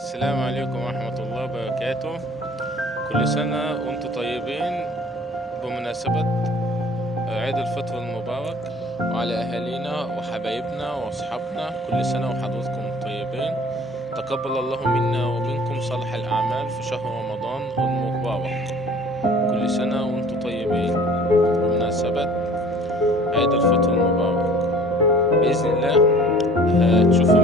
السلام عليكم ورحمة الله وبركاته. كل سنة وانتم طيبين بمناسبة عيد الفطر المبارك، وعلى أهالينا وحبايبنا وأصحابنا كل سنة وحضراتكم طيبين. تقبل الله منا ومنكم صالح الأعمال في شهر رمضان المبارك. كل سنة وانتم طيبين بمناسبة عيد الفطر المبارك. بإذن الله هتشوفوا